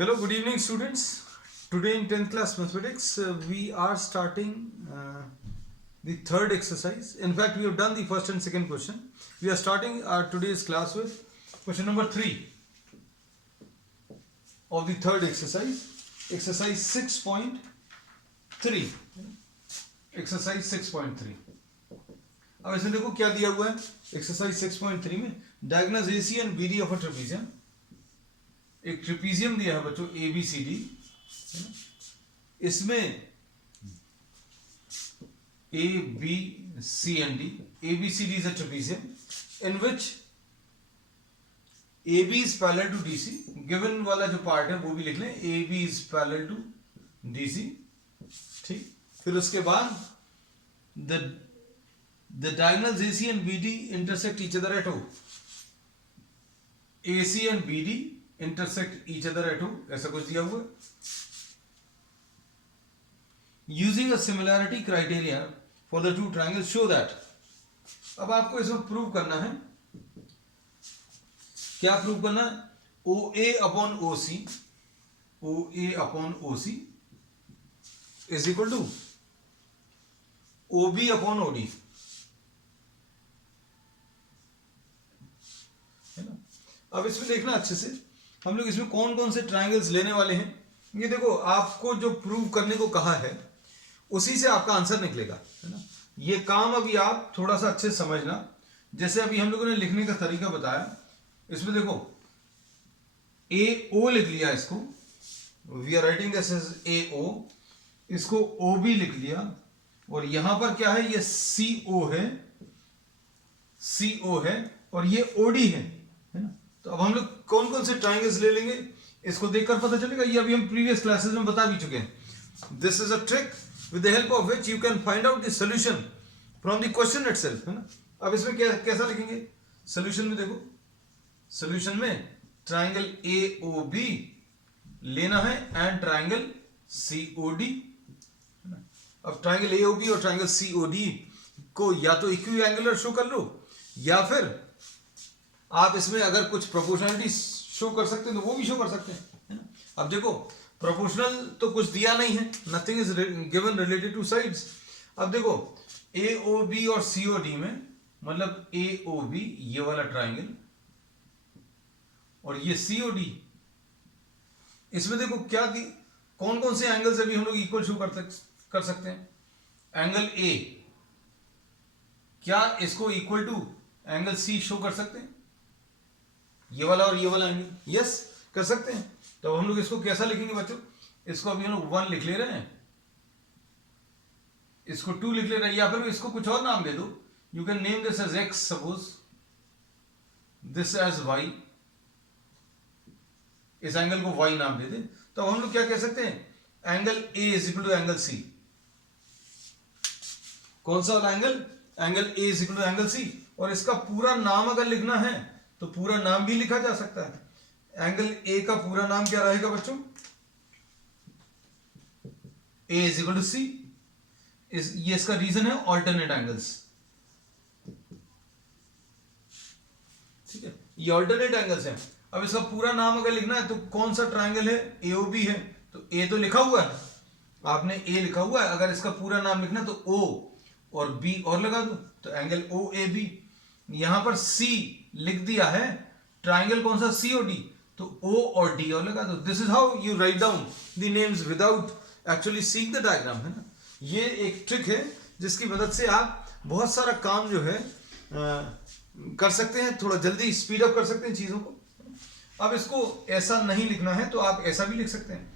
Hello, good evening, students. Today in 10th class mathematics, we are starting the third exercise. In fact, we have done the first and second question. We are starting our today's class with question number 3 of the third exercise, exercise 6.3. Exercise 6.3. अब इसमें देखो क्या दिया हुआ है exercise 6.3 में diagonal AC and BD of a trapezium. एक trapezium दिया है बच्चों ABCD. इसमें ABC and D. ABCD is a trapezium in which AB is parallel to DC. Given वाला जो पार्ट है वो भी लिख लें, AB is parallel to DC. ठीक, फिर उसके बाद the diagonals AC and BD intersect each other at O. AC and BD intersect each other at O, ऐसा कुछ दिया हुआ. Using a similarity criteria for the two triangles show that. अब आपको इसमें प्रूव करना है, क्या प्रूव करना है? OA upon OC is equal to OB upon OD. है ना? अब इसमें देखना अच्छे से, हम लोग इसमें कौन कौन से ट्रायंगल्स लेने वाले हैं. ये देखो, आपको जो प्रूव करने को कहा है उसी से आपका आंसर निकलेगा, है ना. ये काम अभी आप थोड़ा सा अच्छे से समझना. जैसे अभी हम लोगों ने लिखने का तरीका बताया, इसमें देखो AO लिख लिया, इसको we are writing this as AO, इसको OB लिख लिया, और यहां पर क्या है, ये CO है और ये OD है ना. तो अब हम लोग कौन कौन से ट्रायंगल्स ले लेंगे इसको देखकर पता चलेगा. ये अभी हम प्रीवियस क्लासेस में बता भी चुके हैं. This is a trick with the help of which you can find out the solution from the question itself, है ना. अब इसमें कैसा लिखेंगे सॉल्यूशन में? देखो, सॉल्यूशन में ट्रायंगल AOB लेना है एंड ट्रायंगल COD, है ना. अब ट्रायंगल AOB और ट्रायंगल COD को या तो इक्विएंगुलर शो कर लो, या फिर आप इसमें अगर कुछ प्रोपोर्शनलिटी शो कर सकते हैं तो वो भी शो कर सकते हैं, है ना. अब देखो, प्रोपोर्शनल तो कुछ दिया नहीं है, nothing is given related two sides. अब देखो AOB और COD में, मतलब AOB ये वाला ट्रायंगल और ये COD, इसमें देखो क्या दी, कौन कौन से एंगल्स अभी हम लोग इक्वल शो कर सकते हैं. एंगल A, क्या इसको equal to angle C show कर सकते हैं? ये वाला और ये वाला एंगल, यस कर सकते हैं. तो हम लोग इसको कैसा लिखेंगे बच्चों? इसको अभी हम लोग 1 लिख ले रहे हैं, इसको 2 लिख ले रहे हैं, या फिर इसको कुछ और नाम दे दो. You can name this as X, suppose this as Y, इस एंगल को Y नाम दे दे. तो हम लोग क्या कह सकते हैं? Angle A is equal to angle C. कौन सा वाला angle? Angle A is equal to angle C. और इसका पूरा नाम अगर लिखना है तो पूरा नाम भी लिखा जा सकता है. एंगल A का पूरा नाम क्या रहेगा बच्चों? A is equal to C. ये इसका रीजन है ऑल्टरनेट एंगल्स. ठीक है, ये ऑल्टरनेट एंगल्स हैं. अब इसका पूरा नाम अगर लिखना है तो कौन सा ट्रायंगल है? AOB है. तो A तो लिखा हुआ है, आपने A लिखा हुआ है. अगर इसका पूरा नाम लिखना है तो O और B और लगा दो, तो एंगल OAB. यहां पर C लिख दिया है, ट्रायंगल कौन सा? COD, तो O और D और लगा दो. This is how you write down the names without actually seeing the diagram, है ना. ये एक ट्रिक है जिसकी मदद से आप बहुत सारा काम जो है कर सकते हैं, थोड़ा जल्दी स्पीड अप कर सकते हैं चीजों को. अब इसको ऐसा नहीं लिखना है तो आप ऐसा भी लिख सकते हैं,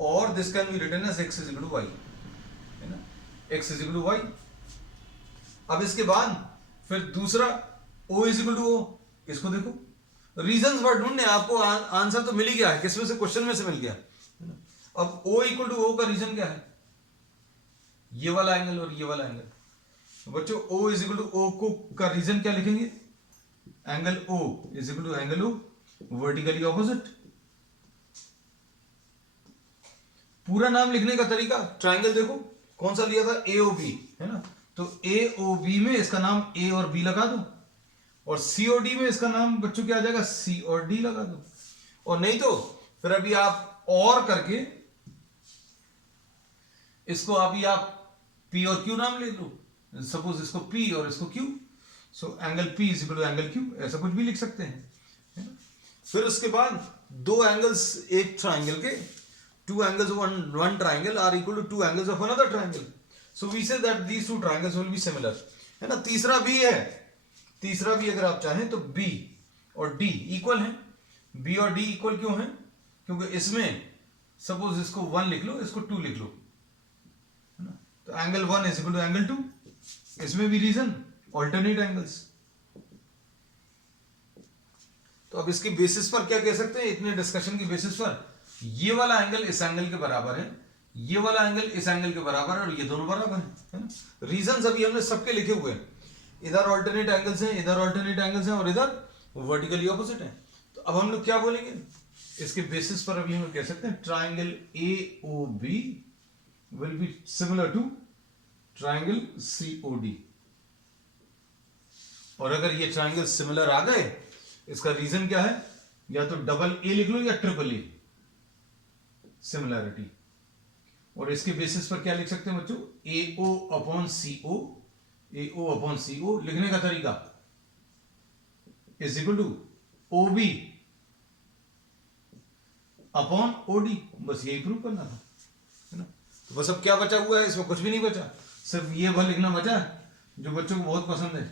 और this can be written as X is equal to Y, है ना. X is equal to Y. अब इसके बाद फिर दूसरा O is equal to O. इसको देखो, रीजंस वर्ड ढूंढने, आपको आंसर तो मिल ही गया है, किसमें से? क्वेश्चन में से मिल गया. अब O इक्वल टू O का रीजन क्या है? ये वाला एंगल और ये वाला एंगल. बच्चों O is equal to O को का रीजन क्या लिखेंगे? Angle O is equal to angle O vertically opposite. पूरा नाम लिखने का तरीका, ट्रायंगल देखो कौन सा लिया था? AOB, है ना. तो AOB में इसका नाम A और B लगा दो, और COD में इसका नाम बच्चों क्या आ जाएगा? C और D लगा दो. और नहीं तो फिर अभी आप और करके इसको अभी आप P और Q नाम ले लो, सपोज इसको P और इसको Q, so angle P is equal to angle Q, ऐसा कुछ भी लिख सकते हैं, है ना? फिर उसके बाद दो एंगल्स एक ट्राइंगल के, two angles one triangle are equal to two angles of another triangle, so we say that these two triangles will be similar, है ना? तीसरा भी है, तीसरा भी अगर आप चाहें तो B और D इक्वल है। B और D इक्वल क्यों है? क्योंकि इसमें सपोज इसको 1 लिख लो, इसको 2 लिख लो, है ना? तो angle 1 is equal to angle 2, इसमें भी रीजन ऑल्टरनेट एंगल्स। तो अब इसकी बेसिस पर क्या कह सकते हैं, इतने डिस्कशन की बेसिस पर, ये वाला एंगल इस एंगल के बराबर है, ये वाला एंगल इस एंगल के बराबर है, और ये दोनों बराबर है ना? रीजंस अभी हमने सबके लिखे हुए हैं, इधर ऑल्टरनेट एंगल्स हैं, इधर ऑल्टरनेट एंगल्स हैं, और इधर वर्टिकली ऑपोजिट है। तो अब हम लोग क्या बोलेंगे, इसके बेसिस पर अभी हम कह सकते हैं triangle AOB will be similar to triangle COD। और अगर ये ट्राइंगल सिमिलर आ गए, इसका रीजन क्या है, या तो डबल A लिख लो या ट्रिपल A सिमिलैरिटी। और इसके बेसिस पर क्या लिख सकते हैं बच्चों, AO upon CO, AO upon CO लिखने का तरीका is equal to OB upon OD, बस यही प्रूव करना था, है ना? तो बस अब क्या बचा हुआ है, इसमें कुछ भी नहीं बचा, सिर्फ ये भर लिखना बचा है जो बच्चों को बहुत पसंद है,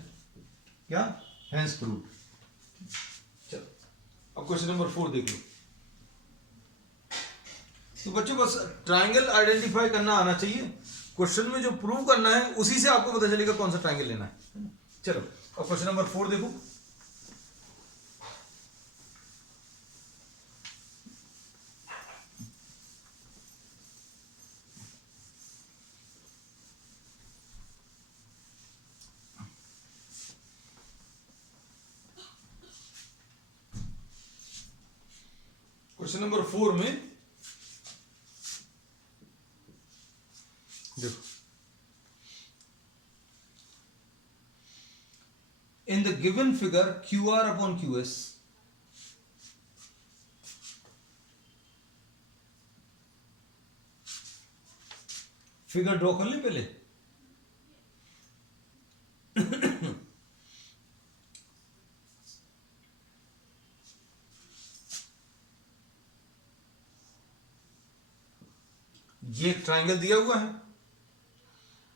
क्या, हेंस प्रूव। चलो अब क्वेश्चन नंबर 4 देख लो। तो बच्चों बस ट्राइंगल आइडेंटिफाई करना आना चाहिए, क्वेश्चन में जो प्रूव करना है उसी से आपको पता चलेगा कौन सा ट्राइंगल लेना है ना? चलो अब क्वेश्चन नंबर 4 देखो। क्वेश्चन नंबर 4 में देखो, in the given figure QR upon QS figure draw कर ले पहले। ये एक ट्राइंगल दिया हुआ है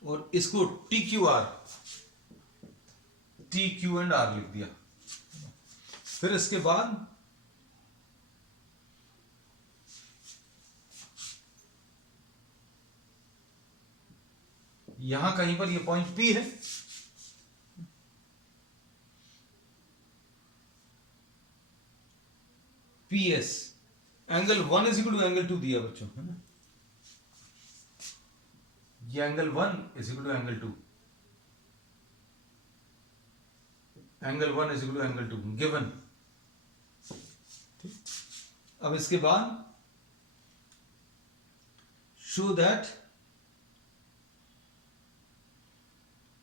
और इसको TQR, TQ एंड R लिख दिया। फिर इसके बाद यहां कहीं पर ये पॉइंट P है, PS, angle 1 is equal to angle 2 दिया बच्चों, है ना? ये angle 1 is equal to angle 2, angle 1 is equal to angle 2 given. अब इसके बाद शो दैट,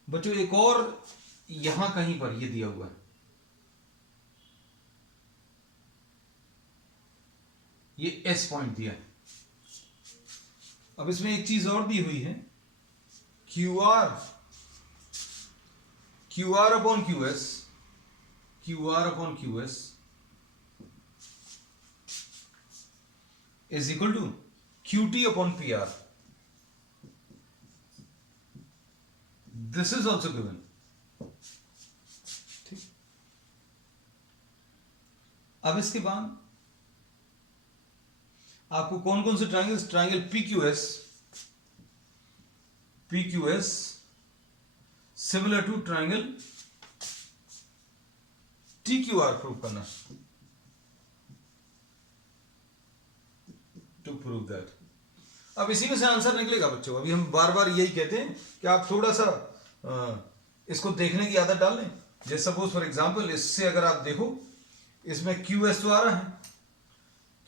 बच्चों एक और यहां कहीं पर ये दिया हुआ है, ये S पॉइंट दिया है। अब इसमें एक चीज और दी हुई है, QR upon QS, QR upon QS is equal to QT upon PR, this is also given. ठीक, अब इसके बाद आपको कौन कौन से triangles, triangle PQS similar to triangle TQR prove करना, टू प्रूव दैट। अब इसी में से आंसर निकलेगा बच्चों। अभी हम बार बार यही कहते हैं कि आप थोड़ा सा इसको देखने की आदत डाल लें। जैसे सपोज फॉर एग्जांपल, इससे अगर आप देखो, इसमें QS तो आ रहा है,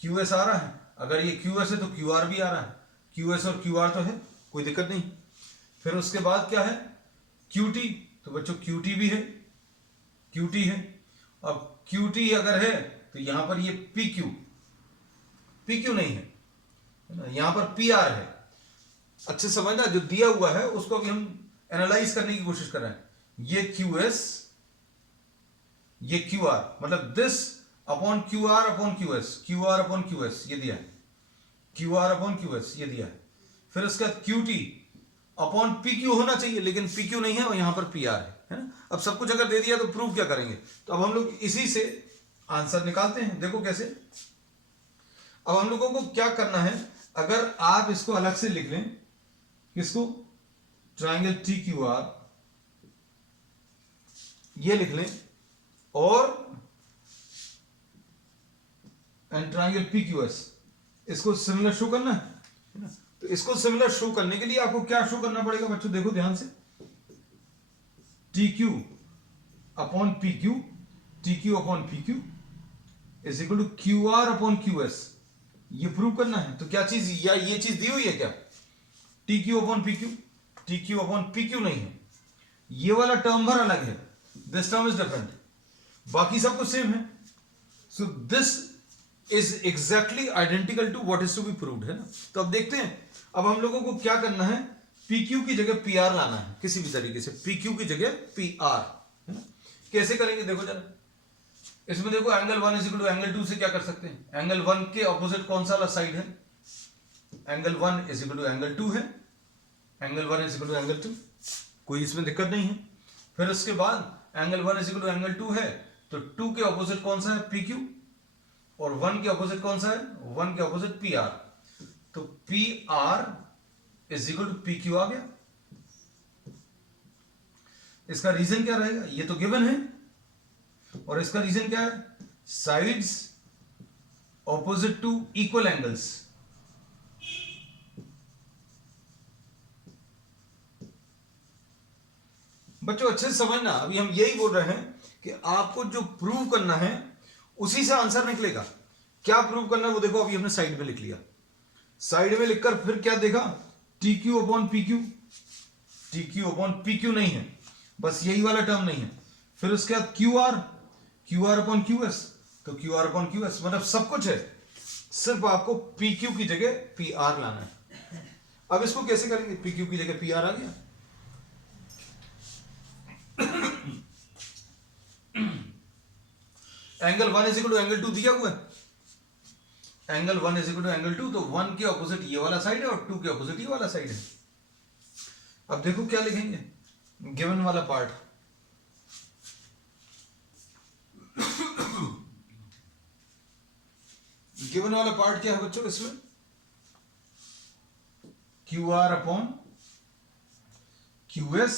QS आ रहा है, अगर ये QS है तो QR भी आ रहा है, QS और QR तो है, कोई दिक्कत नहीं। फिर उसके बाद क्या है, QT, तो बच्चों QT भी है, QT है। अब QT अगर है तो यहां पर ये PQ नहीं है, है ना, यहां पर पी आर है। अच्छे समझना, जो दिया हुआ है उसको अभी हम एनालाइज करने की कोशिश कर रहे हैं। ये क्यू एस, ये क्यू आर, मतलब this upon Q R upon Q S, Q R upon Q S ये दिया है, Q R upon Q S ये दिया है। फिर उसके बाद Q T upon P Q होना चाहिए, लेकिन पी क्यू नहीं है और यहां पर पी आर है ना। अब सब कुछ अगर दे दिया तो प्रूव क्या करेंगे, तो अब हम लोग इसी से आंसर निकालते हैं। देखो कैसे। अब हम लोगों को क्या करना है, अगर आप इसको अलग से लिख लें, किसको, ट्राइंगल टी क्यू आर ये लिख लें, और and triangle P Q S, इसको सिमिलर शो करना है ना। तो इसको सिमिलर शो करने के लिए आपको क्या शो करना पड़ेगा बच्चों, देखो ध्यान से, T Q upon P Q, T Q upon P Q is equal to Q R upon Q S, ये प्रूव करना है। तो क्या चीज, या ये चीज दी हुई है क्या, T Q upon P Q, T Q upon P Q नहीं है, ये वाला टर्म भर अलग है, दिस टर्म इज डिफरेंट, बाकी सब कुछ सेम है। So this is exactly identical to what is to be proved, है ना। तो अब देखते हैं, अब हम लोगों को क्या करना है, पी क्यू की जगह पी आर लाना है, किसी भी तरीके से पी क्यू की जगह पी आर, है ना। कैसे करेंगे देखो जरा, इसमें देखो angle 1 is equal to angle 2 से क्या कर सकते हैं, एंगल 1 के ऑपोजिट कौन सा वाला साइड है, angle 1 is equal to angle 2 है, angle 1 is equal to angle 2, कोई इसमें दिक्कत नहीं है। फिर उसके बाद angle 1 is equal to angle 2 है, तो 2 के ऑपोजिट कौन सा है, पी क्यू, और 1 के ऑपोजिट कौन सा है, 1 के ऑपोजिट पी आर, तो P R is equal to P Q आ गया। इसका रीजन क्या रहेगा, ये तो गिवन है, और इसका रीजन क्या है, sides opposite to equal angles, बच्चों अच्छे से समझना, अभी हम यही बोल रहे हैं कि आपको जो प्रूव करना है उसी से आंसर निकलेगा। क्या प्रूव करना है वो देखो, अभी हमने साइड में लिख लिया, साइड में लिखकर फिर क्या देखा, T Q upon P Q, T Q upon P Q नहीं है, बस यही वाला टर्म नहीं है। फिर उसके बाद Q R, Q R upon Q S, तो Q R upon Q S, मतलब सब कुछ है, सिर्फ आपको पी क्यू की जगह पी आर लाना है। अब इसको कैसे करेंगे, पी क्यू की जगह पी आर आ गया, angle 1 is equal to angle 2 दिया हुआ है, angle 1 is equal to angle 2, तो 1 के ऑपोजिट ये वाला साइड है और 2 के ऑपोजिट ये वाला साइड है। अब देखो क्या लिखेंगे, गिवन वाला पार्ट, गिवन वाला पार्ट क्या है बच्चों, इसमें Q R upon Q S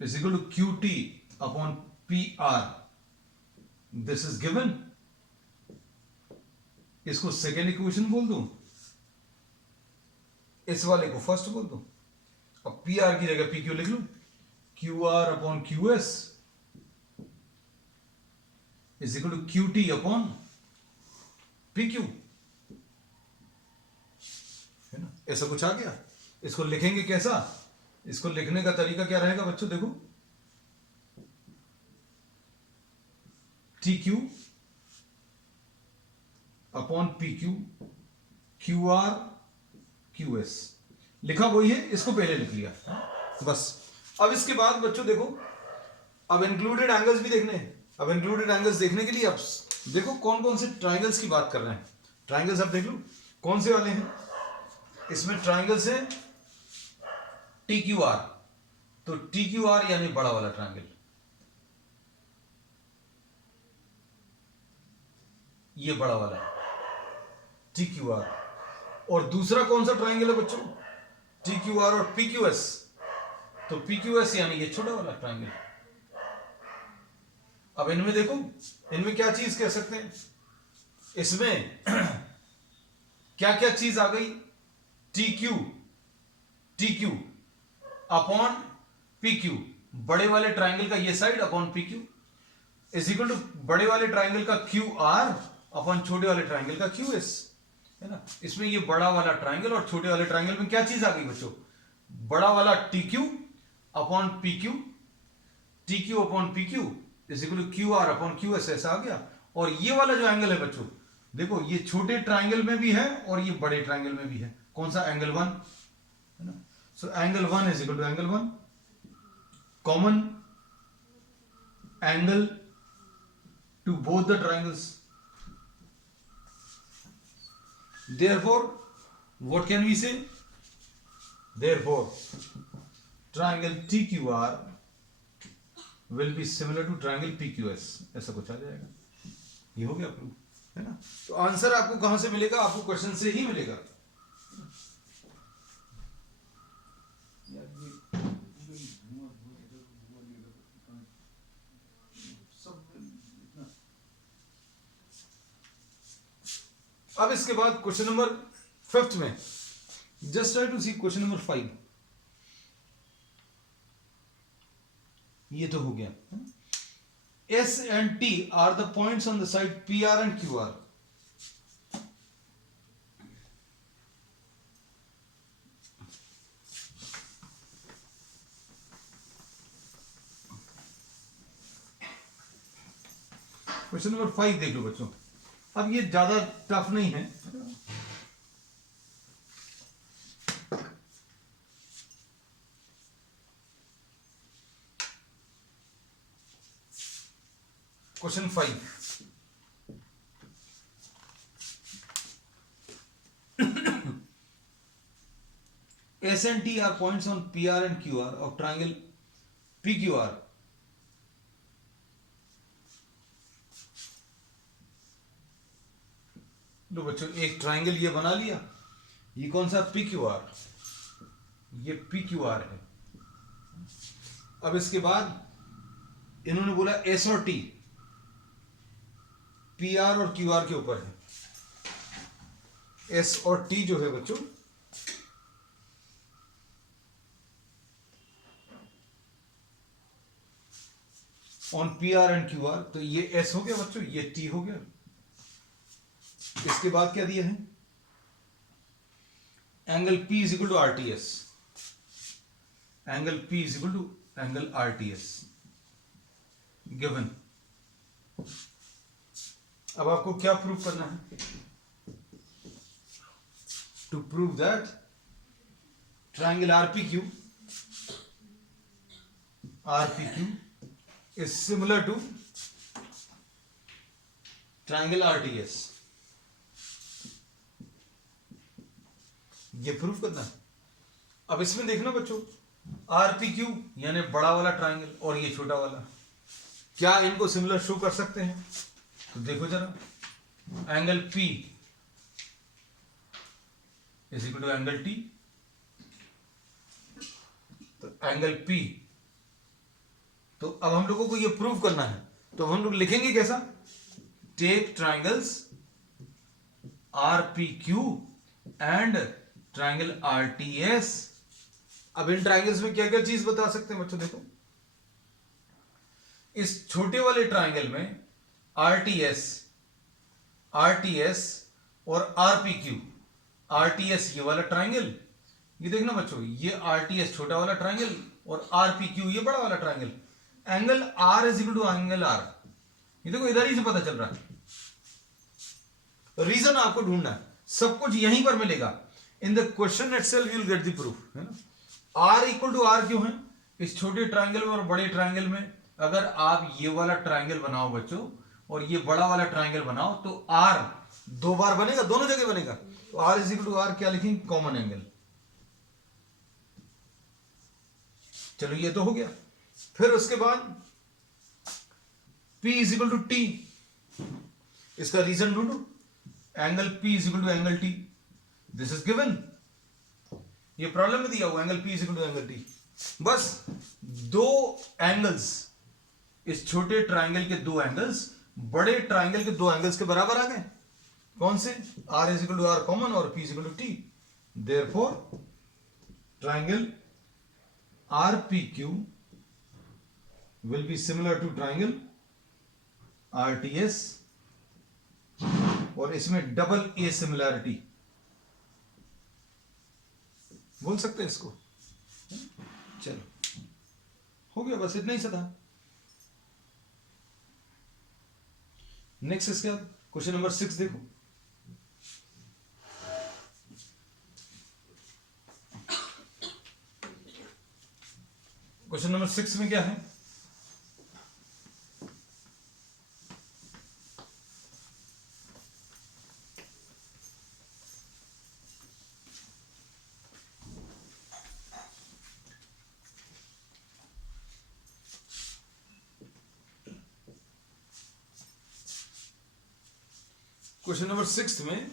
is equal to Q T upon P R, this is given. इसको सेकेंड इक्वेशन बोल दूं, इस वाले को फर्स्ट बोल दूं। अब पी आर की जगह पी क्यू लिख लूं, Q R upon Q S is equal to Q T upon P Q, है ना। ऐसा कुछ आ गया। इसको लिखेंगे कैसा, इसको लिखने का तरीका क्या रहेगा बच्चों, देखो T Q upon P Q, Q R Q S, लिखा वही है, इसको पहले लिख लिया बस। अब इसके बाद बच्चों देखो, अब इंक्लूडेड एंगल्स भी देखने हैं। अब इंक्लूडेड एंगल्स देखने के लिए अब देखो कौन कौन से ट्राइंगल्स की बात कर रहे हैं। ट्राइंगल्स अब देख लो कौन से वाले हैं, इसमें ट्राइंगल्स है टी क्यू आर, तो टी क्यू आर यानी बड़ा वाला ट्राइंगल, ये बड़ा वाला है टी क्यू आर। और दूसरा कौन सा ट्राइंगल है बच्चों, टी क्यू आर और पी क्यू एस, तो पी क्यू एस यानी ये छोटा वाला ट्राइंगल। अब इनमें देखो, इनमें क्या चीज कह सकते हैं, इसमें क्या क्या चीज आ गई, T Q upon P Q, बड़े वाले ट्राइंगल का ये side upon P Q is equal to बड़े वाले ट्राइंगल का क्यू आर अपॉन छोटे वाले ट्राइंगल का क्यू एस, है ना। इसमें ये बड़ा वाला ट्राइंगल और छोटे वाले ट्राइंगल में क्या चीज आ गई बच्चों, बड़ा वाला T Q upon P Q, T Q upon P Q is equal to Q R upon Q S, ऐसा आ गया। और ये वाला जो एंगल है बच्चों, देखो ये छोटे ट्राइंगल में भी है और ये बड़े ट्राइंगल में भी है। कौन सा? एंगल वन, है ना। So angle one is equal to angle one, common angle to both the triangles. Therefore, what can we say? Therefore, triangle TQR will be similar to triangle PQS। ऐसा कुछ आ जाएगा। ये हो गया प्रूफ, है ना। तो आंसर आपको कहां से मिलेगा? आपको क्वेश्चन से ही मिलेगा। अब इसके बाद क्वेश्चन नंबर 5 में just try to see question number 5। ये तो हो गया। S and T are the points on the side P R and Q R. Question number 5 देख लो बच्चों। अब ये ज्यादा टफ नहीं है। Question 5, S and T are points on P R and Q R of triangle P Q R. लो बच्चों, एक ट्राइंगल ये बना लिया। ये कौन सा? P Q R. ये पी क्यू आर है। अब इसके बाद इन्होंने बोला एस और टी पी आर और क्यू आर के ऊपर है। एस और टी जो है बच्चों, on P R and Q R. तो ये एस हो गया बच्चों, ये टी हो गया। इसके बाद क्या दिया है? Angle P is equal to R T S. Angle P is equal to angle R T S given. अब आपको क्या प्रूव करना है? To prove that triangle RPQ is similar to triangle RTS. ये प्रूफ करना है। अब इसमें देखना बच्चों, आरपीक्यू यानी बड़ा वाला ट्राइंगल और ये छोटा वाला, क्या इनको सिमिलर शो कर सकते हैं? तो देखो जरा, angle P is equal to angle T। तो एंगल P, तो अब हम लोगों को ये प्रूव करना है, तो हम लोग लिखेंगे कैसा? Take triangles RPQ and triangle RTS. अब इन ट्राइंगल्स में क्या क्या चीज बता सकते हैं बच्चों? देखो, इस छोटे वाले ट्राइंगल में आरटीएस और आरपीक्यू। आरटीएस ये वाला ट्राइंगल, ये देखना बच्चों, ये आरटीएस छोटा वाला ट्राइंगल और आरपीक्यू ये बड़ा वाला triangle. Angle R is equal to angle R. ये देखो इधर ही से पता चल रहा है। रीजन आपको ढूंढना है, सब कुछ यहीं पर मिलेगा। In the question itself you will get the proof, है ना। आर इक्वल टू आर क्यों है? इस छोटे ट्राइंगल में और बड़े ट्राइंगल में अगर आप ये वाला ट्राइंगल बनाओ बच्चों और ये बड़ा वाला ट्राइंगल बनाओ तो आर दो बार बनेगा, दोनों जगह बनेगा। तो R is equal to R क्या लिखेंगे? Common angle. चलो ये तो हो गया। फिर उसके बाद P is equal to T, इसका रीजन ढूंढो। Angle P is equal to angle T, this is given. ये प्रॉब्लम में दिया हुआ, angle P is equal to angle T। बस दो एंगल्स, इस छोटे ट्राइंगल के दो एंगल्स बड़े ट्राइंगल के दो एंगल्स के बराबर आ गए। कौन से? R is equal to R common और P is equal to T। Therefore triangle RPQ will be similar to triangle RTS, और इसमें डबल ए सिमिलैरिटी बोल सकते हैं इसको। चलो हो गया, बस इतना ही सा था। नेक्स्ट इसके बाद क्वेश्चन नंबर 6 देखो। क्वेश्चन नंबर 6 में क्या है? क्वेश्चन नंबर 6 में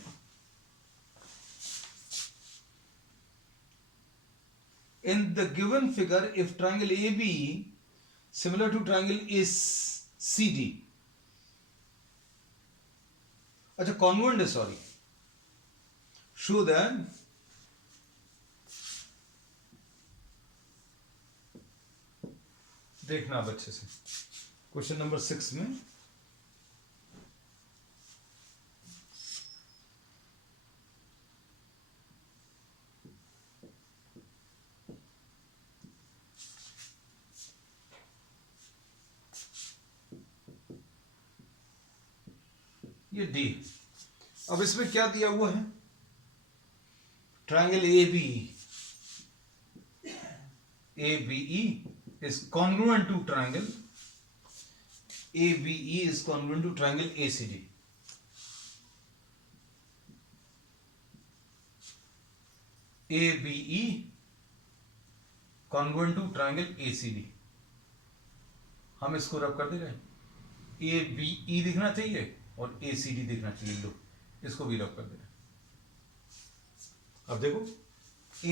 in the given figure if triangle AB similar to triangle ACD, अच्छा कॉन्वेंट है, सॉरी, शो दैट देखना अब अच्छे से क्वेश्चन नंबर 6 में ये डी। अब इसमें क्या दिया हुआ है? Triangle ABE is congruent to triangle ABE is congruent to triangle ACD. ABE congruent to triangle ACD. हम इसको रब कर दे रहे हैं, ABE दिखना चाहिए और ACD दिखना चाहिए, लो इसको भी रब कर दे रहे हैं। अब देखो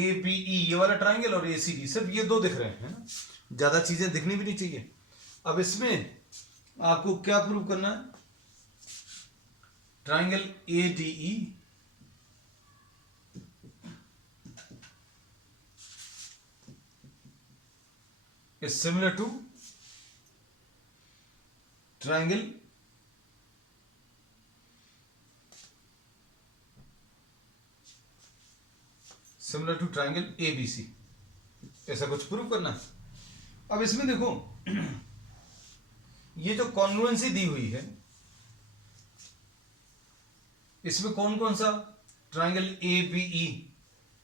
ABE ये वाला ट्राइंगल और ACD सिर्फ ये दो दिख रहे हैं, है ना, ज्यादा चीजें दिखनी भी नहीं चाहिए। अब इसमें आपको क्या प्रूव करना है? Triangle ADE is similar to triangle ABC, ऐसा कुछ प्रूव करना है। अब इसमें देखो ये जो कॉन्ग्रुएंसी दी हुई है, इसमें कौन कौन सा triangle ABE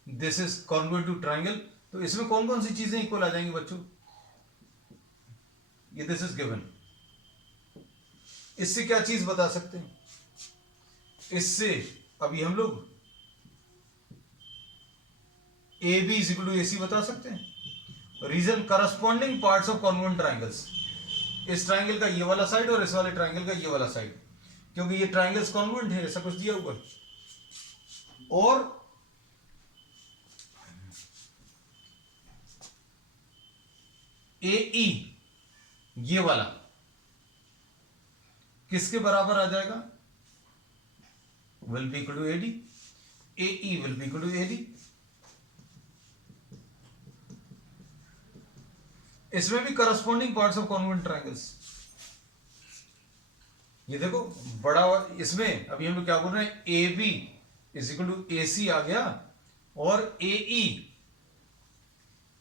this is congruent to triangle, तो इसमें कौन कौन सी चीजें इक्वल आ जाएंगी बच्चों? ये दिस इज गिवन। इससे क्या चीज बता सकते हैं? इससे अभी हम लोग AB is equal to AC बता सकते हैं। Reason corresponding parts of congruent triangles, इस ट्राइंगल का ये वाला साइड और इस वाले ट्राइंगल का ये वाला साइड, क्योंकि ये ट्राइंगल्स कॉन्ग्रुएंट है, ऐसा कुछ दिया हुआ। और AE ये वाला किसके बराबर आ जाएगा? Will be equal to AD, AE will be equal to AD। इसमें भी corresponding parts of congruent triangles, ये देखो बड़ा, इसमें अभी हम लोग क्या बोल रहे हैं? AB is equal to AC आ गया और AE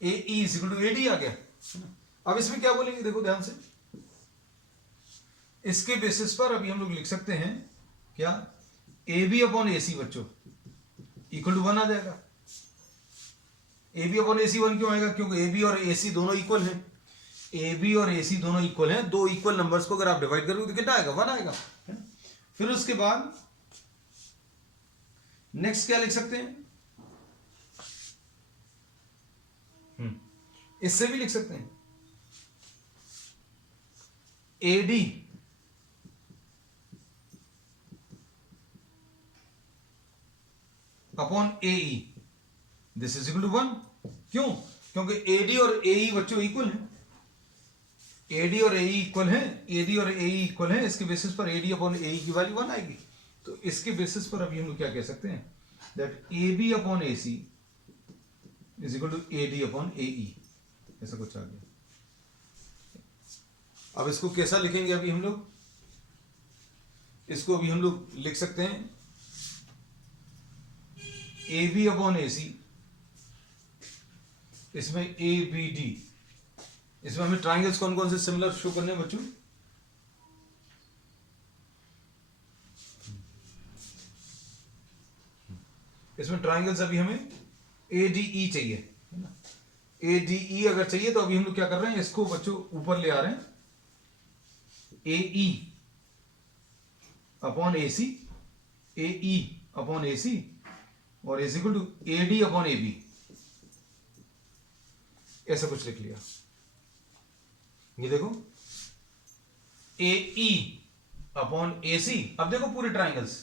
is equal to AD आ गया। अब इसमें क्या बोलेंगे देखो ध्यान से, इसके बेसिस पर अभी हम लोग लिख सकते हैं क्या? AB अपॉन AC बच्चों इक्वल टू 1 आ जाएगा। AB अपॉन AC 1 क्यों आएगा? क्योंकि AB और AC दोनों इक्वल हैं। AB और AC दोनों इक्वल हैं, दो इक्वल नंबर्स को अगर आप डिवाइड करोगे तो कितना आएगा? 1 आएगा, है ना? फिर उसके बाद नेक्स्ट क्या लिख सकते हैं? इससे भी लिख सकते हैं AD upon AE this is equal to 1। क्यों? क्योंकि AD और AE बच्चों इक्वल हैं, AD और AE इक्वल हैं, AD और AE इक्वल हैं, इसके बेसिस पर AD अपॉन AE की वैल्यू 1 आएगी। तो इसके बेसिस पर अभी हम लोग क्या कह सकते हैं? That AB upon AC is equal to AD upon AE, ऐसा कुछ आ गया। अब इसको कैसा लिखेंगे? अभी हम लोग इसको अभी हम लोग लिख सकते हैं AB अपॉन AC, इसमें ABD, इसमें हमें ट्राइंगल्स कौन कौन से सिमिलर शो करने हैं बच्चों? इसमें ट्राइंगल्स अभी हमें ADE चाहिए, है ना? ए डी ई अगर चाहिए तो अभी हम लोग क्या कर रहे हैं, इसको बच्चों ऊपर ले आ रहे हैं, ए E upon A C, A E upon A C और is equal to A D upon A B, ऐसा कुछ लिख लिया। ये देखो ए ई अपॉन ए सी। अब देखो पूरे ट्राइंगल्स,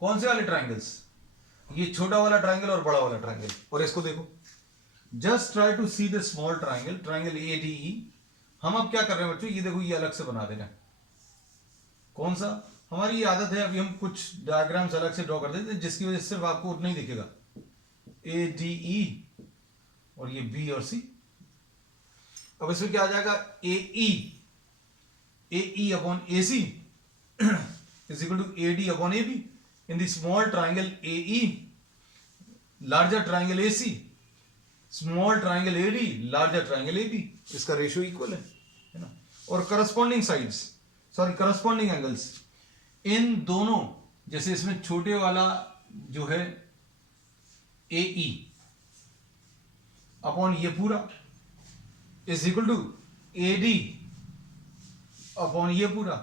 कौन से वाले ट्राइंगल्स, ये छोटा वाला ट्राइंगल और बड़ा वाला ट्राइंगल, और इसको देखो, just try to see the small triangle, triangle A D E. हम अब क्या कर रहे हैं बच्चों, ये देखो ये अलग से बना दे रहे हैं। कौन सा, हमारी ये आदत है अभी हम कुछ डायग्राम्स अलग से ड्रॉ कर देते हैं जिसकी वजह से सिर्फ आपको उतना ही दिखेगा, ए डी ई और ये बी और सी। अब इसमें क्या आ जाएगा, A E upon A C is equal to A D upon A B. In the small triangle A E, larger triangle A C, small triangle A D, larger triangle A B, इसका ratio equal है ना। और corresponding sides, sorry corresponding angles, इन दोनों, जैसे इसमें छोटे वाला जो है ए ई अपॉन ये पूरा is equal to A D upon ये पूरा।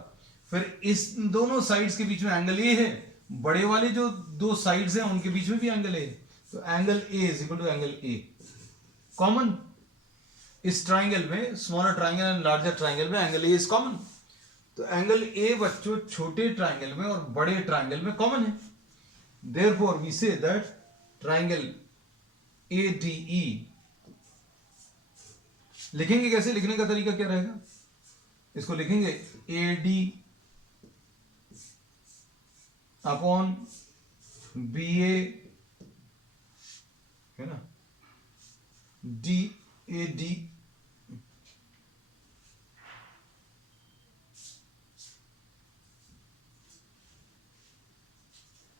फिर इस दोनों साइड्स के बीच में एंगल ए है, बड़े वाले जो दो साइड्स हैं उनके बीच में भी एंगल ए, तो angle A is equal to angle A common. इस ट्राइंगल में, smaller triangle and larger triangle में एंगल ए इज कॉमन। तो एंगल ए बच्चों छोटे ट्राइंगल में और बड़े ट्राइंगल में कॉमन है। Therefore we say that triangle A D E, लिखेंगे कैसे, लिखने का तरीका क्या रहेगा, इसको लिखेंगे A D upon B A, है ना, डी ए डी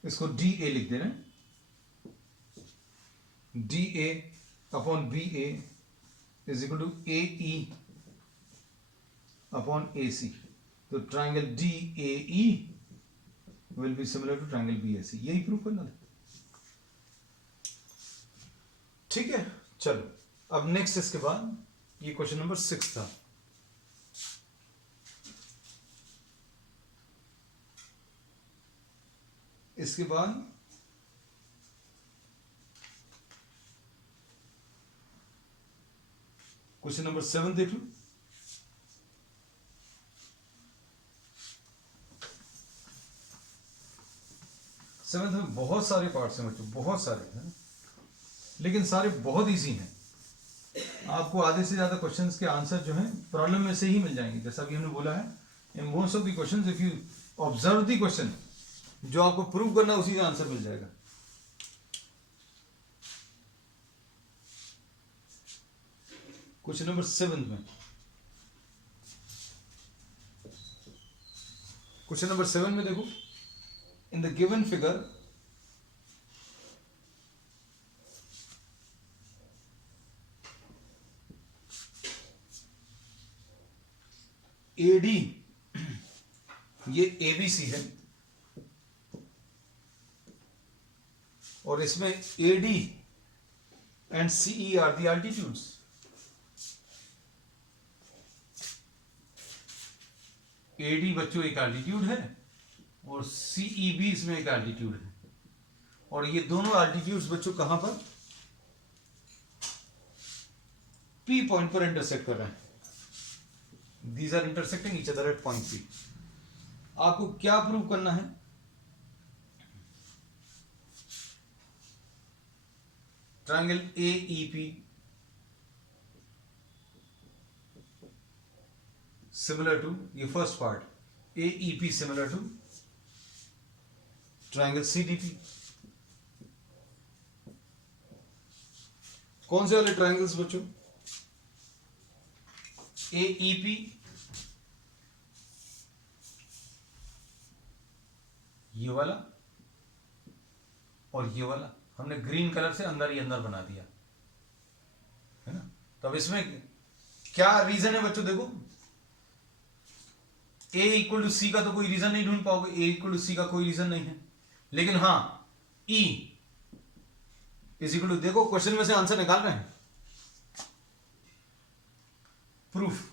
इसको डी ए लिख दे रहे हैं, D A upon B A is equal to A E upon A C. तो triangle D A E will be similar to triangle B A C, यही prove करना था। ठीक है, चलो अब नेक्स्ट, इसके बाद ये क्वेश्चन नंबर 6 था। इसके बाद क्वेश्चन नंबर 7 देख लो। सेवेंथ में बहुत सारे पार्ट्स हैं बच्चों, बहुत सारे हैं, लेकिन सारे बहुत इजी हैं। आपको आधे से ज्यादा क्वेश्चंस के आंसर जो हैं प्रॉब्लम में से ही मिल जाएंगे। जैसा अभी हमने बोला है, in most of the questions if you observe the question, जो आपको प्रूव करना है उसी का आंसर मिल जाएगा। क्वेश्चन नंबर 7 में, क्वेश्चन नंबर 7 में देखो, in the given figure AD, ये ABC है और इसमें AD and CE are the altitudes. AD बच्चों एक अल्टीट्यूड है और CE भी इसमें एक अल्टीट्यूड है, और ये दोनों अल्टीट्यूड्स बच्चों कहां पर, P पॉइंट पर इंटरसेक्ट कर रहे हैं। These are intersecting each other at point P. आपको क्या प्रूव करना है, ट्रायंगल AEP similar to, ये first part, AEP similar to triangle CDP। कौन से वाले ट्रायंगल्स बच्चों, AEP ये वाला और ये वाला, हमने ग्रीन कलर से अंदर ही अंदर बना दिया है ना। तो अब इसमें क्या रीजन है बच्चों, देखो A इक्वल टू सी का तो कोई रीजन नहीं ढूंढ पाओगे, A इक्वल टू सी का कोई रीजन नहीं है, लेकिन हाँ E इज इक्वल टू, देखो क्वेश्चन में से आंसर निकाल रहे हैं, proof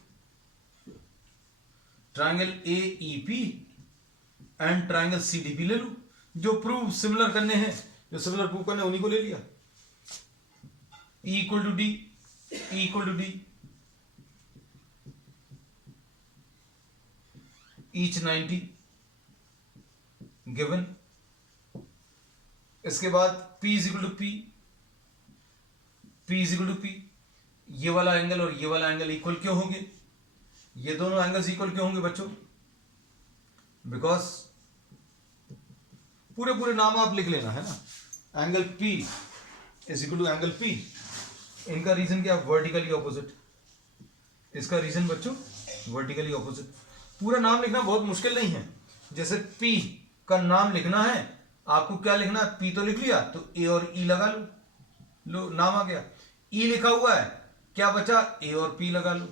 triangle A E P and triangle C D P ले लू। जो प्रूफ सिमिलर करने हैं, जो सिमिलर प्रूफ करने उन्हीं को ले लिया। E equal to D, E equal to D, each 90 given. इसके बाद P is equal to P, P is equal to P। ये वाला एंगल और ये वाला एंगल इक्वल क्यों होंगे? ये दोनों एंगल्स इक्वल क्यों होंगे बच्चों? बिकॉज पूरे पूरे नाम आप लिख लेना है ना। Angle P is equal to angle P, इनका रीजन क्या? Vertically opposite. इसका रीजन बच्चों वर्टिकली ऑपोजिट। पूरा नाम लिखना बहुत मुश्किल नहीं है। जैसे P का नाम लिखना है, आपको क्या लिखना है? P तो लिख लिया, तो A और E लगा लो नाम आ गया। E लिखा हुआ है, क्या बचा? A और P लगा लो।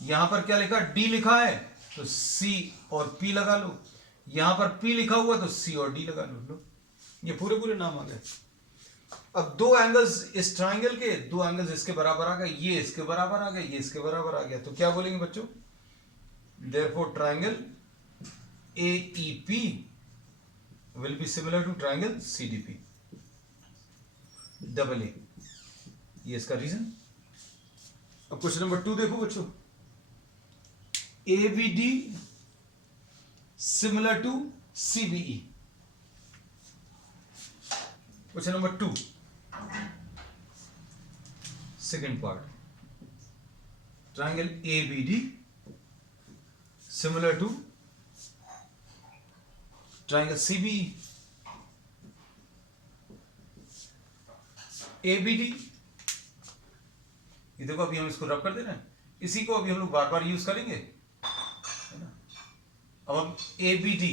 यहां पर क्या लिखा? D लिखा है, तो C और P लगा लो। यहां पर P लिखा हुआ तो C और D लगा लो। ये पूरे पूरे नाम आ गए। अब दो एंगल्स इस ट्राइंगल के, दो एंगल्स इसके बराबर आ गए, ये इसके बराबर आ गए, ये इसके बराबर आ गया, तो क्या बोलेंगे बच्चों? Therefore triangle AEP will be similar to triangle CDP, double A. ये इसका रीजन। अब क्वेश्चन नंबर 2 देखो बच्चों। ABD similar to CBE। Question number 2 second part. Triangle ABD similar to triangle CBE। ABD, ये देखो अभी हम इसको रब कर दे रहे हैं, इसी को अभी हम लोग बार बार यूज करेंगे, है ना। अब हम ABD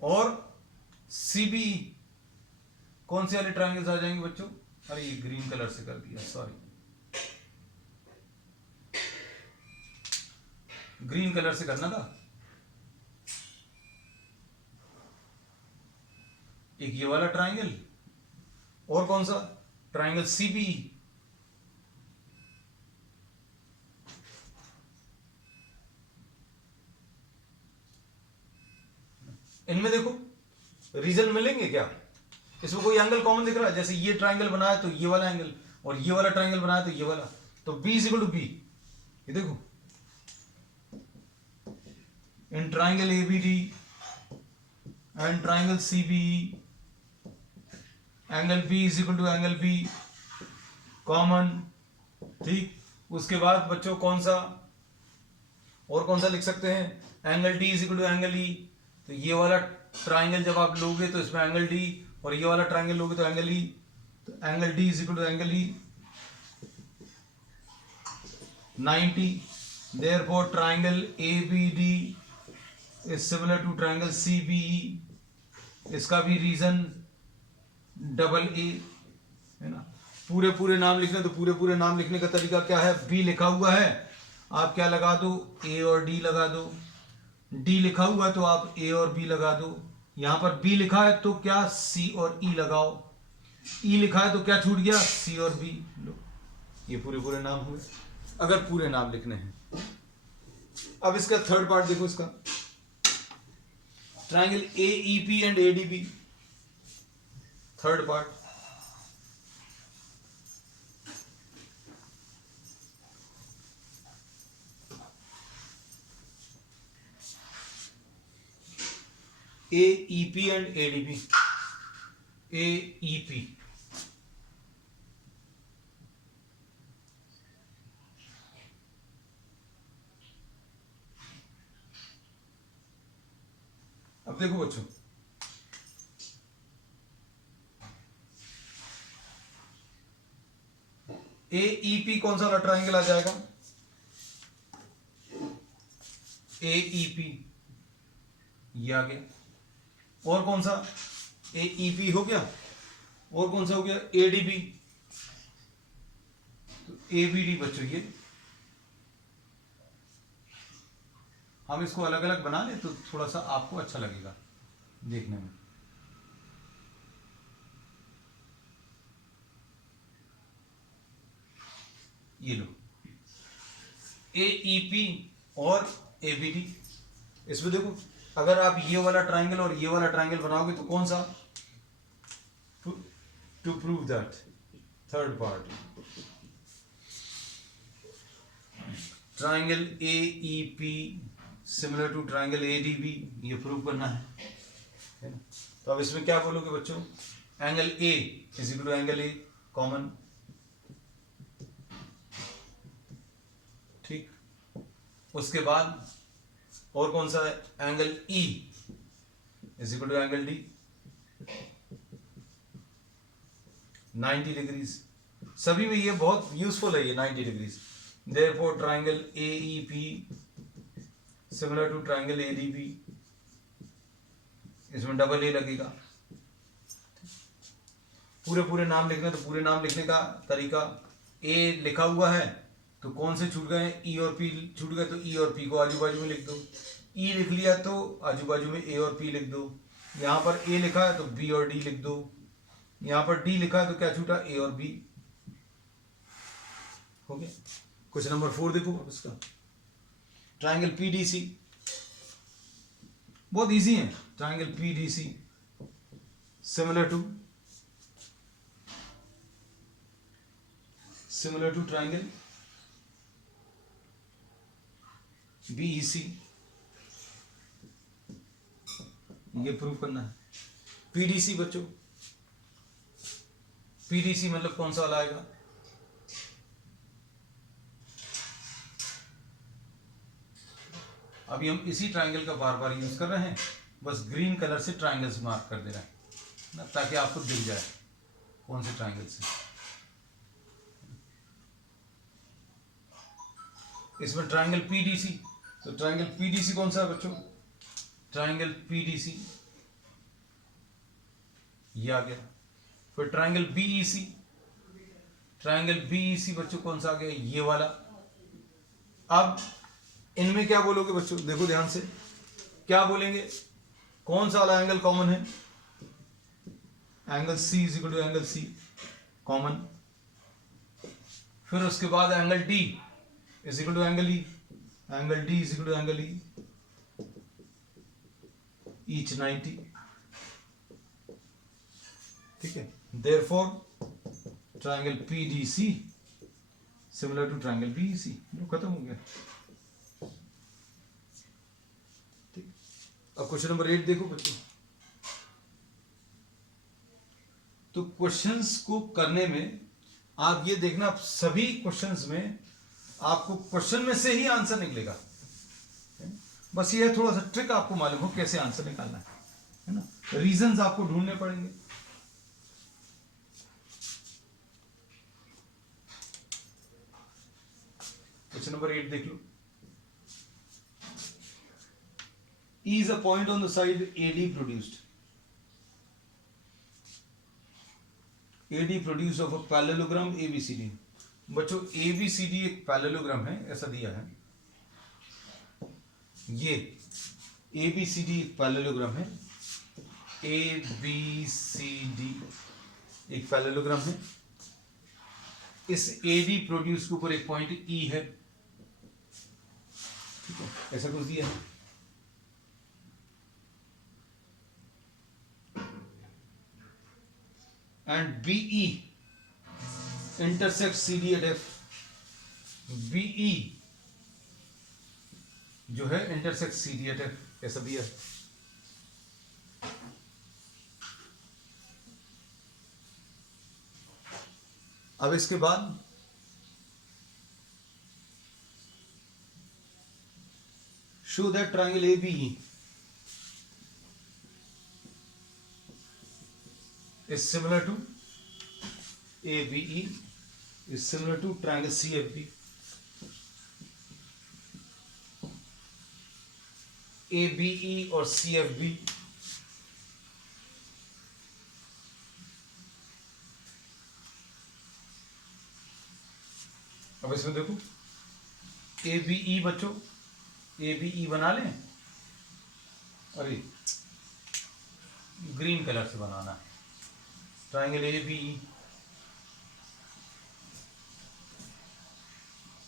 और CBE कौन से वाले ट्राइंगल्स आ जाएंगे बच्चों? अरे ये ग्रीन कलर से कर दिया, सॉरी, ग्रीन कलर से करना था। एक ये वाला ट्राइंगल और कौन सा? Triangle CBE। इनमें देखो रीजन मिलेंगे क्या? इसमें कोई एंगल कॉमन दिख रहा है? जैसे ये ट्राइंगल बनाया तो ये वाला एंगल, और ये वाला ट्राइंगल बनाया तो ये वाला, तो B is equal to B। ये देखो in triangle ABD and triangle CBE angle B is equal to angle B common, ठीक। उसके बाद बच्चों कौन सा और कौन सा लिख सकते हैं? Angle D is equal to angle E। तो ये वाला ट्राइंगल जब आप लोगे तो इसमें एंगल D, और ये वाला ट्राइंगल लोगे तो एंगल E। तो angle D is equal to angle E 90। Therefore triangle ABD is similar to triangle CBE। इसका भी रीजन डबल ए, है ना। पूरे पूरे नाम लिखने, तो पूरे पूरे नाम लिखने का तरीका क्या है? B लिखा हुआ है, आप क्या लगा दो? A और D लगा दो। D लिखा हुआ है तो आप A और B लगा दो। यहां पर B लिखा है तो क्या? C और E लगाओ। E लिखा है तो क्या छूट गया? C और B लो। ये पूरे पूरे नाम हुए, अगर पूरे नाम लिखने हैं। अब इसका थर्ड पार्ट देखो, इसका triangle AEP and ADB, third part. AEP and ADB। AEP अब देखो बच्चों, AEP कौन सा वाला ट्राइंगल आ जाएगा? AEP ये आ गया। और कौन सा? AEP हो गया। और कौन सा हो गया? ADB। तो ABD बच्चों, ये हम इसको अलग अलग बना ले तो थोड़ा सा आपको अच्छा लगेगा देखने में। ये लो AEP और ABD। इसमें देखो अगर आप ये वाला ट्राइंगल और ये वाला ट्राइंगल बनाओगे तो कौन सा, to prove that third part, triangle AEP similar to triangle ADB, ये प्रूव करना है ना। तो अब इसमें क्या बोलोगे बच्चों, angle A is equal to angle A common, ठीक। उसके बाद और कौन सा है, angle E is equal to angle D 90 degrees. सभी में ये बहुत यूजफुल है ये 90 degrees. Therefore triangle AEP similar to triangle ADB, इसमें डबल ए लगेगा। पूरे पूरे नाम लिखना, तो पूरे नाम लिखने का तरीका, ए लिखा हुआ है तो कौन से छूट गए, ई और पी छूट गए, तो ई और पी को आजू बाजू में लिख दो। ई लिख लिया तो आजू बाजू में ए और पी लिख दो। यहाँ पर ए लिखा है तो बी और डी लिख दो। यहाँ पर डी लिखा है तो क्या छूटा, ए और बी। हो गया। क्वेश्चन नंबर 4 देखो अब इसका, ट्राइंगल PDC, बहुत इजी है। Triangle PDC similar to triangle BEC, ये प्रूव करना है। PDC बच्चों, PDC मतलब कौन सा वाला आएगा, अभी हम इसी ट्राइंगल का बार बार यूज कर रहे हैं, बस ग्रीन कलर से ट्राइंगल्स मार्क कर दे रहे हैं ना, ताकि आपको दिख जाए कौन से ट्राइंगल से। इसमें ट्राइंगल PDC, तो ट्राइंगल PDC कौन सा है बच्चों, ट्राइंगल PDC ये आ गया। फिर ट्राइंगल BEC, ट्राइंगल BEC बच्चों कौन सा आ गया, ये वाला। अब इनमें क्या बोलोगे बच्चों, देखो ध्यान से, क्या बोलेंगे, कौन सा वाला एंगल कॉमन है, angle C is equal to angle C common. फिर उसके बाद angle D is equal to angle E, angle D is equal to angle E, each 90, ठीक है। Therefore triangle PDC similar to triangle BEC, जो खत्म हो गया। ठीक, अब क्वेश्चन नंबर 8 देखो बच्चों। तो क्वेश्चंस को करने में आप ये देखना, सभी क्वेश्चंस में आपको क्वेश्चन में से ही आंसर निकलेगा, बस ये थोड़ा सा ट्रिक आपको मालूम हो कैसे आंसर निकालना है ना, रीजंस आपको ढूंढने पड़ेंगे। क्वेश्चन नंबर 8 देख लो। E is a point on the side AD produced of a parallelogram ABCD। बच्चों ABCD एक पैरेललोग्राम है, ऐसा दिया है, ये ABCD एक पैरेललोग्राम है, ABCD एक पैरेललोग्राम है। इस AD प्रोड्यूस के ऊपर एक पॉइंट E है, ठीक है, ऐसा कुछ दिया है। And BE intersect CD at F, BE जो है इंटरसेक्ट CD at F, ऐसा दिया है। अब इसके बाद show that triangle ABE is similar to ABE is similar to triangle CFB। ABE और CFB अब इसमें देखो ABE बच्चों, ABE बना लें, अरे ग्रीन कलर से बनाना है, ट्राइंगल ABE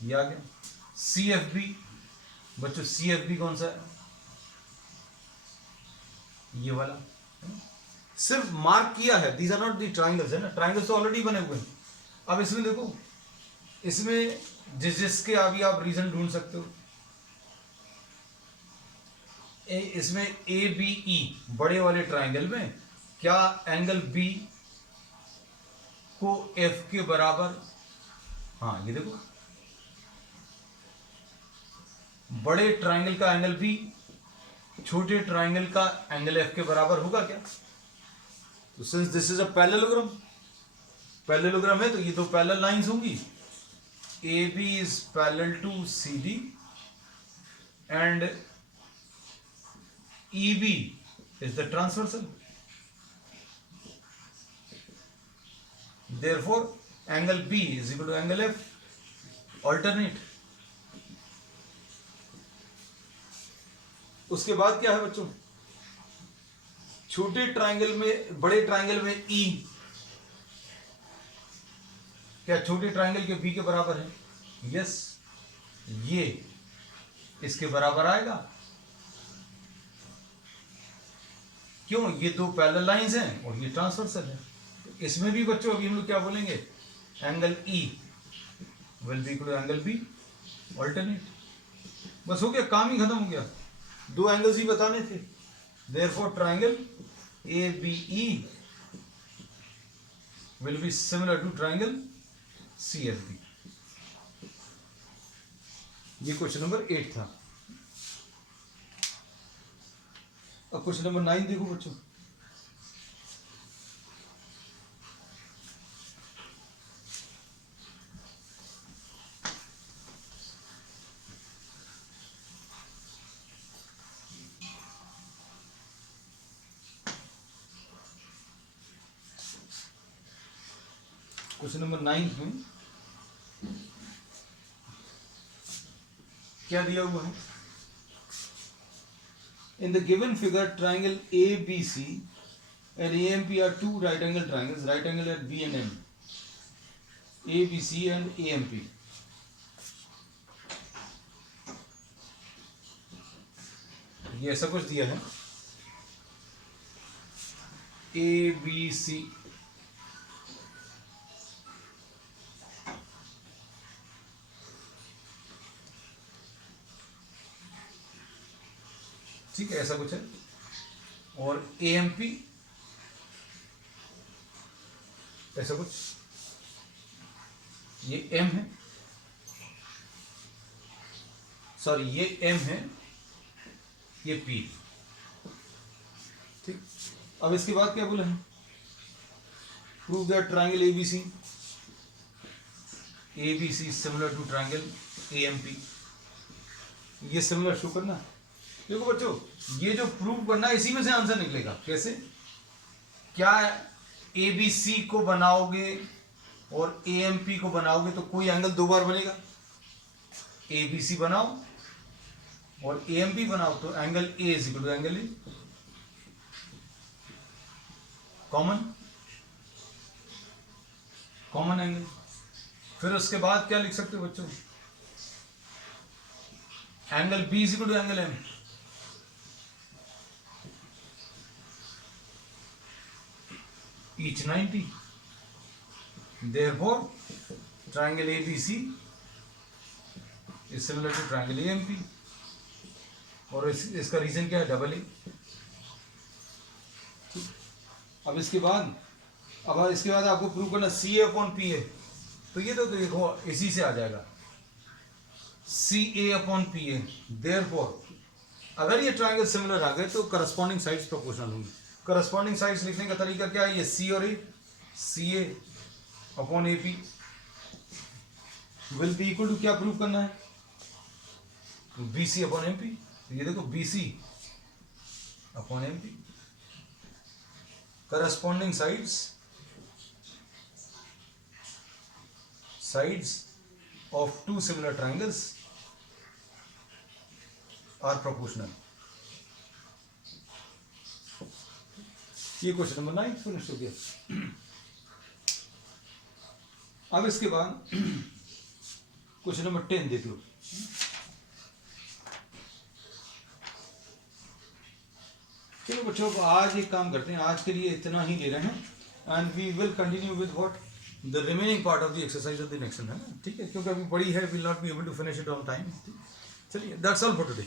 ये आ गया। सी एफ बी, बच्चों सी एफ बी कौन सा है? ये वाला, सिर्फ मार्क किया है, these are not the triangles, है ना, ट्राइंगल्स तो ऑलरेडी बने हुए हैं। अब इसमें देखो, इसमें जिसके अभी आप रीजन ढूंढ सकते हो, इसमें ए बी ई बड़े वाले ट्राइंगल में क्या एंगल बी को एफ के बराबर, हाँ ये देखो, बड़े ट्राइंगल का एंगल बी छोटे ट्राइंगल का एंगल एफ के बराबर होगा क्या? तो since this is a parallelogram, parallelogram है तो ये दो पैरेलल लाइंस होंगी, A B is parallel to C D and E B is the transversal, therefore angle B is equal to angle F, alternate। उसके बाद क्या है बच्चों, छोटे ट्राइंगल में बड़े ट्राइंगल में E क्या छोटे ट्राइंगल के B के बराबर है? यस, ये इसके बराबर आएगा। क्यों? ये दो पैरेलल लाइंस हैं और ये ट्रांसवर्सल है। इसमें भी बच्चों अभी हम लोग क्या बोलेंगे, angle E will be equal to angle B, alternate. बस हो गया, काम ही खत्म हो गया, दो एंगल्स ही बताने थे। Therefore triangle ABE will be similar to triangle CFB। ये क्वेश्चन नंबर 8 था। अब क्वेश्चन नंबर 9 देखो बच्चों। क्वेश्चन नंबर 9 में क्या दिया हुआ है? In the given figure, triangle ABC and AMP are two right angle triangles, right angle at B and M. ABC and AMP. ये ऐसा कुछ दिया है, ABC ठीक है, ऐसा कुछ है, और AMP ऐसा कुछ, ये M है, सॉरी ये M है, ये P, ठीक। अब इसके बाद क्या बोला है, prove that triangle ABC similar to triangle AMP, ये सिमिलर शो करना है। देखो बच्चों, ये जो प्रूव करना है इसी में से आंसर निकलेगा। कैसे? क्या ABC को बनाओगे और AMP को बनाओगे तो कोई एंगल दो बार बनेगा? ABC बनाओ और AMP बनाओ तो angle A is equal to angle A, common angle. फिर उसके बाद क्या लिख सकते हो बच्चों, angle B is equal to angle M, each 90, therefore triangle ABC is similar to triangle AMP। और इसका रीजन क्या है, डबल ए। अब इसके बाद आपको प्रूव करना CA अपॉन PA, तो ये तो देखो इसी से आ जाएगा, CA अपॉन PA। देयरफॉर अगर ये ट्राइंगल सिमिलर आ गए तो करस्पॉन्डिंग साइड्स प्रोपोर्शनल होंगी। करस्पॉन्डिंग साइड्स लिखने का तरीका क्या है, ये C और A, CA upon AP will be equal to, क्या प्रूव करना है, BC अपॉन MP। तो ये देखो BC upon MP, corresponding sides of two similar triangles are proportional। ये क्वेश्चन नंबर 9 फिनिश हो गया। अब इसके बाद क्वेश्चन नंबर 10 देख लो। चलो बच्चों, आज एक काम करते हैं, आज के लिए इतना ही ले रहे हैं and we will continue with what the remaining part of the exercise of the next, है ना, ठीक है, क्योंकि अभी बड़ी है, will not be able to finish it on time. चलिए, दैट्स ऑल फॉर टुडे।